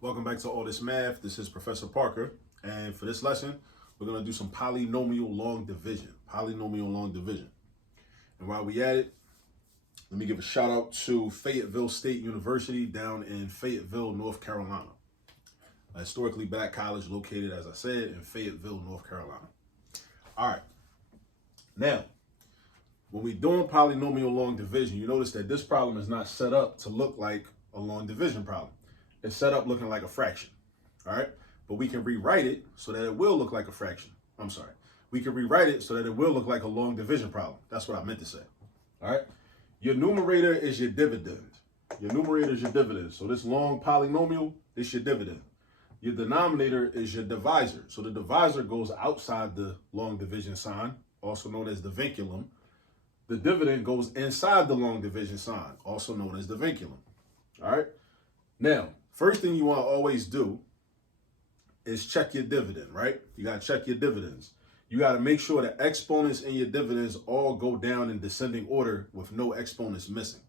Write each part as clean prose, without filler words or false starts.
Welcome back to All This Math. This is Professor Parker. And for this lesson, we're going to do some polynomial long division. Polynomial long division. And while we at it, let me give a shout out to Fayetteville State University down in Fayetteville, North Carolina. A historically black college located, as I said, in Fayetteville, North Carolina. All right. Now, when we're doing polynomial long division, you notice that this problem is not set up to look like a long division problem. It's set up looking like a fraction, all right? But we can rewrite it so that it will look like a fraction. I'm sorry. We can rewrite it so that it will look like a long division problem. That's what I meant to say, all right? Your numerator is your dividend. Your numerator is your dividend. So this long polynomial is your dividend. Your denominator is your divisor. So the divisor goes outside the long division sign, also known as the vinculum. The dividend goes inside the long division sign, also known as the vinculum, all right? Now, first thing you want to always do is check your dividend, right? You got to check your dividends. You got to make sure the exponents in your dividends all go down in descending order with no exponents missing,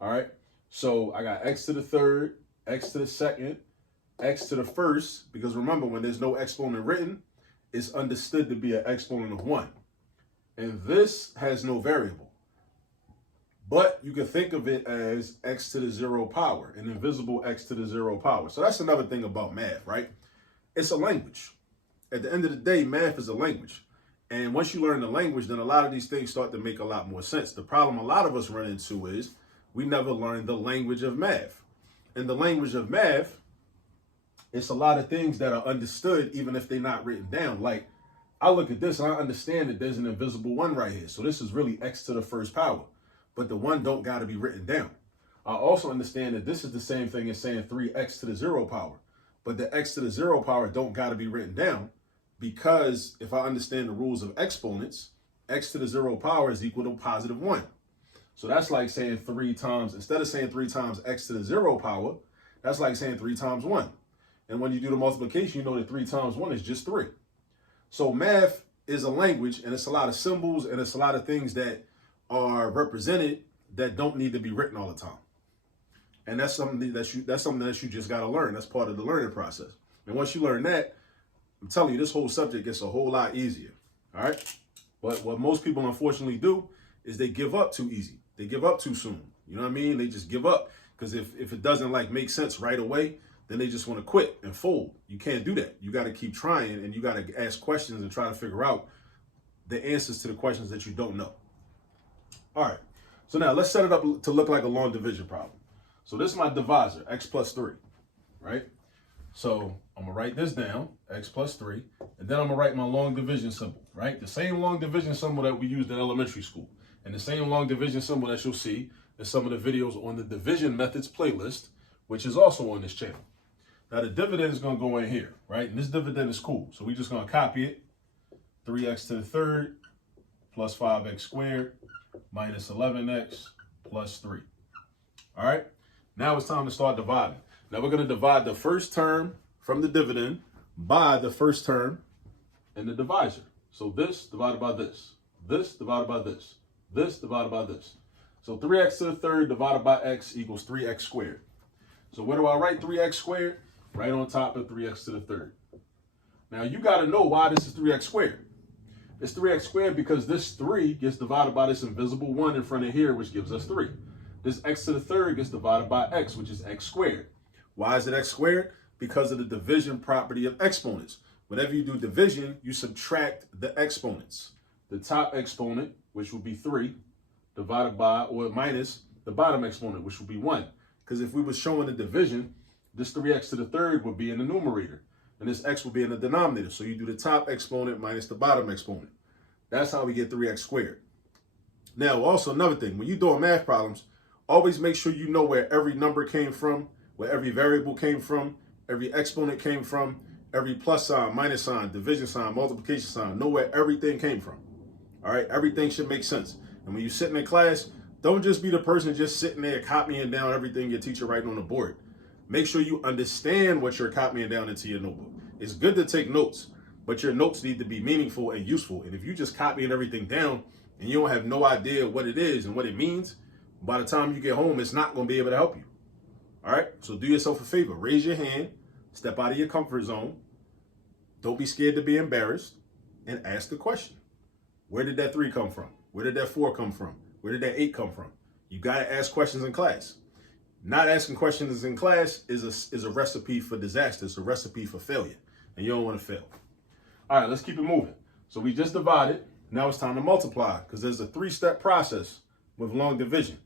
all right? So I got x to the third, x to the second, x to the first, because remember, when there's no exponent written, it's understood to be an exponent of 1. And this has no variable. But you can think of it as x to the 0 power, an invisible x to the 0 power. So that's another thing about math, right? It's a language. At the end of the day, math is a language. And once you learn the language, then a lot of these things start to make a lot more sense. The problem a lot of us run into is we never learn the language of math. In the language of math, it's a lot of things that are understood even if they're not written down. Like, I look at this and I understand that there's an invisible 1 right here. So this is really x to the first power. But the 1 don't got to be written down. I also understand that this is the same thing as saying 3x to the 0 power. But the x to the 0 power don't got to be written down, because if I understand the rules of exponents, x to the 0 power is equal to positive 1. So that's like saying 3 times, instead of saying 3 times x to the 0 power, that's like saying 3 times 1. And when you do the multiplication, you know that 3 times 1 is just 3. So math is a language, and it's a lot of symbols, and it's a lot of things that are represented that don't need to be written all the time. And that's something that you just got to learn. That's part of the learning process. And once you learn that, I'm telling you, this whole subject gets a whole lot easier. All right. But what most people unfortunately do is they give up too easy. They give up too soon. You know what I mean? They just give up, because if it doesn't make sense right away, then they just want to quit and fold. You can't do that. You got to keep trying, and you got to ask questions and try to figure out the answers to the questions that you don't know. All right, so now let's set it up to look like a long division problem. So this is my divisor, x plus 3, right? So I'm going to write this down, x plus 3, and then I'm going to write my long division symbol, right? The same long division symbol that we used in elementary school, and the same long division symbol that you'll see in some of the videos on the division methods playlist, which is also on this channel. Now the dividend is going to go in here, right? And this dividend is cool. So we're just going to copy it. 3x to the third plus 5x squared minus 11x plus 3. All right, now it's time to start dividing. Now we're going to divide the first term from the dividend by the first term in the divisor. So this divided by this, this divided by this, this divided by this. So 3x to the third divided by x equals 3x squared. So where do I write 3x squared? Right on top of 3x to the third. Now you got to know why this is 3x squared. It's 3x squared because this 3 gets divided by this invisible 1 in front of here, which gives us 3. This x to the third gets divided by x, which is x squared. Why is it x squared? Because of the division property of exponents. Whenever you do division, you subtract the exponents. The top exponent, which would be 3, divided by or minus the bottom exponent, which would be 1. Because if we were showing the division, this 3x to the third would be in the numerator, and this x would be in the denominator. So you do the top exponent minus the bottom exponent. That's how we get 3x squared. Now, also another thing, when you're doing math problems, always make sure you know where every number came from, where every variable came from, every exponent came from, every plus sign, minus sign, division sign, multiplication sign. Know where everything came from. All right, everything should make sense. And when you're sitting in class, don't just be the person just sitting there copying down everything your teacher writing on the board. Make sure you understand what you're copying down into your notebook. It's good to take notes, but your notes need to be meaningful and useful. And if you just copying everything down and you don't have no idea what it is and what it means, by the time you get home, it's not going to be able to help you. All right, so do yourself a favor. Raise your hand Step out of your comfort zone. Don't be scared to be embarrassed and ask the question. Where did that 3 come from? Where did that 4 come from? Where did that 8 come from? You got to ask questions in class. Not asking questions in class is a recipe for disaster. It's a recipe for failure, and you don't want to fail. All right, let's keep it moving. So we just divided. Now it's time to multiply, because there's a 3-step process with long division.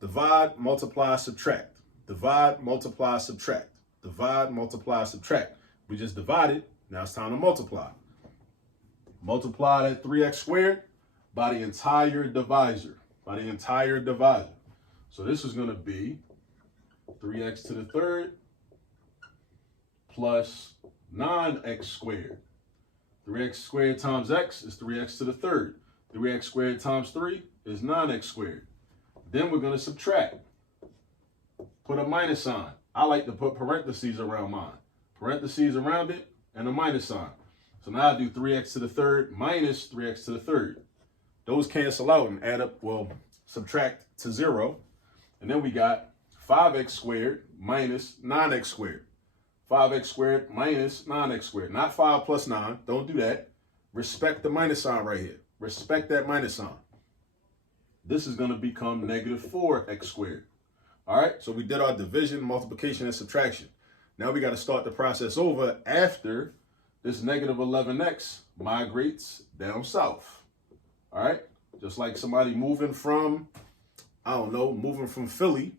Divide, multiply, subtract. Divide, multiply, subtract. Divide, multiply, subtract. We just divided. Now it's time to multiply. Multiply that 3x squared by the entire divisor. So this is going to be 3x to the third plus 9x squared. 3x squared times x is 3x to the third. 3x squared times 3 is 9x squared. Then we're going to subtract. Put a minus sign. I like to put parentheses around mine. Parentheses around it and a minus sign. So now I do 3x to the third minus 3x to the third. Those cancel out and add up, well, subtract to 0. And then we got 5x squared minus 9x squared. 5x squared minus 9x squared. Not 5 plus 9. Don't do that. Respect the minus sign right here. Respect that minus sign. This is going to become negative 4x squared. All right, so we did our division, multiplication, and subtraction. Now we got to start the process over after this negative 11x migrates down south. All right, just like somebody moving from, I don't know, moving from Philly,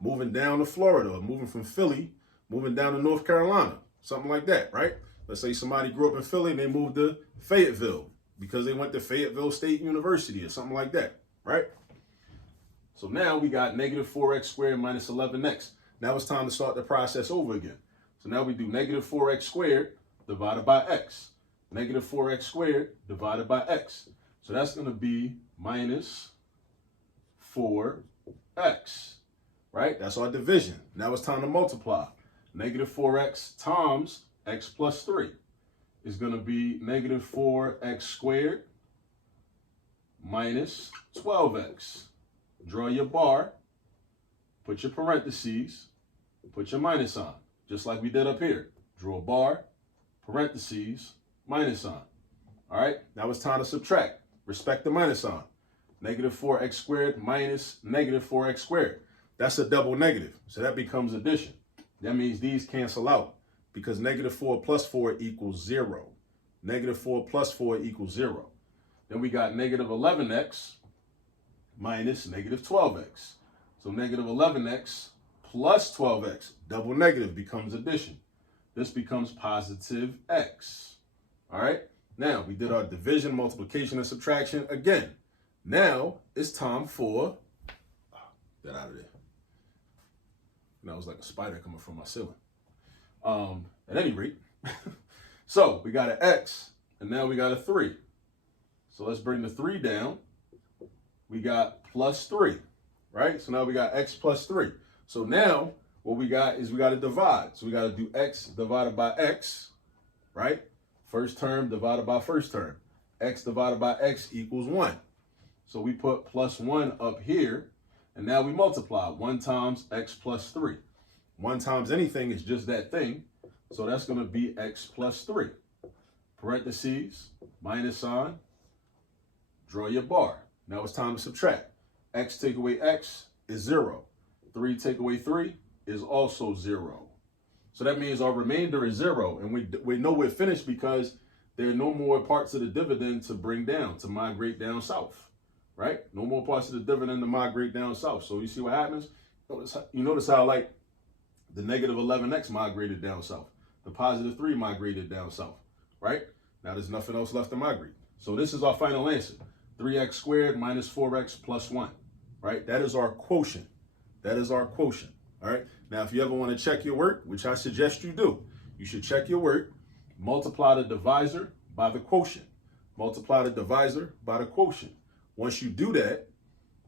moving down to Florida, or moving from Philly, moving down to North Carolina, something like that, right? Let's say somebody grew up in Philly and they moved to Fayetteville because they went to Fayetteville State University or something like that, right? So now we got negative 4x squared minus 11x. Now it's time to start the process over again. So now we do negative 4x squared divided by x. Negative 4x squared divided by x. So that's going to be minus 4x, right? That's our division. Now it's time to multiply. Negative 4x times x plus 3 is going to be negative 4x squared minus 12x. Draw your bar, put your parentheses, put your minus sign, just like we did up here. Draw a bar, parentheses, minus sign. All right, now it's time to subtract. Respect the minus sign. Negative 4x squared minus negative 4x squared. That's a double negative, so that becomes addition. That means these cancel out because negative 4 plus 4 equals 0. Negative 4 plus 4 equals 0. Then we got negative 11x minus negative 12x. So negative 11x plus 12x, double negative, becomes addition. This becomes positive x. All right, now we did our division, multiplication, and subtraction again. Now it's time for, get out of there. That was like a spider coming from my ceiling. At any rate, so we got an x, and now we got a 3. So let's bring the 3 down. We got plus 3, right? So now we got x plus 3. So now what we got is we got to divide. So we got to do x divided by x, right? First term divided by first term. X divided by x equals 1. So we put plus 1 up here, and now we multiply. 1 times x plus 3. 1 times anything is just that thing. So that's going to be x plus 3. Parentheses, minus sign, draw your bar. Now it's time to subtract. X take away x is 0. 3 take away 3 is also 0. So that means our remainder is 0. And we know we're finished because there are no more parts of the dividend to bring down, to migrate down south, right? No more parts of the dividend to migrate down south. So you see what happens? You notice how like the negative 11x migrated down south. The positive 3 migrated down south, right? Now there's nothing else left to migrate. So this is our final answer. 3x squared minus 4x plus 1, right? That is our quotient. That is our quotient, all right? Now, if you ever want to check your work, which I suggest you do, you should check your work, multiply the divisor by the quotient. Multiply the divisor by the quotient. Once you do that,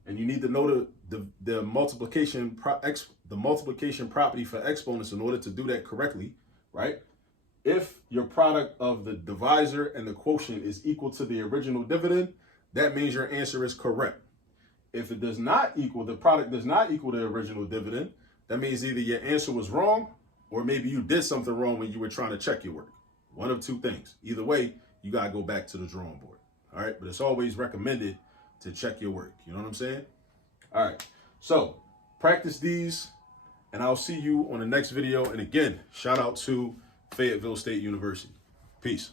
and you need to know the multiplication property for exponents in order to do that correctly, right? If your product of the divisor and the quotient is equal to the original dividend, that means your answer is correct. If it does not equal, the product does not equal the original dividend, that means either your answer was wrong or maybe you did something wrong when you were trying to check your work. One of two things. Either way, you got to go back to the drawing board. All right, but it's always recommended to check your work. You know what I'm saying? All right, so practice these, and I'll see you on the next video. And again, shout out to Fayetteville State University. Peace.